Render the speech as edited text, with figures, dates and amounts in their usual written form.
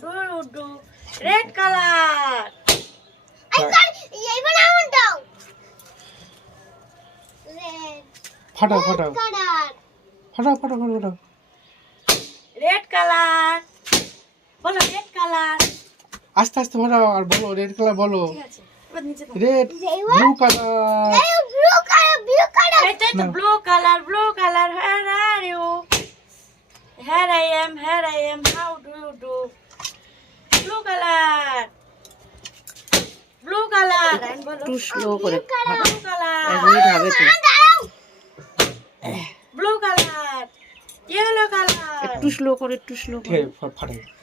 do you do? Red color. এইবার আমার দাও রেড ফাটাও ফাটাও কালার ফাটাও ফাটাও ফাটাও Red color. বলো red color. আস্তে আস্তে ফাটাও আর বলো রেড কালার বলো ঠিক আছে এবার নিচে দাও red blue colour blue colour এটাই তো blue color where are you here I am how do you do blue color and বলো একটু স্লো করে blue color 1 মিনিট হবে তো blue color yellow color একটু স্লো করে ঠিক আছে ফাটাও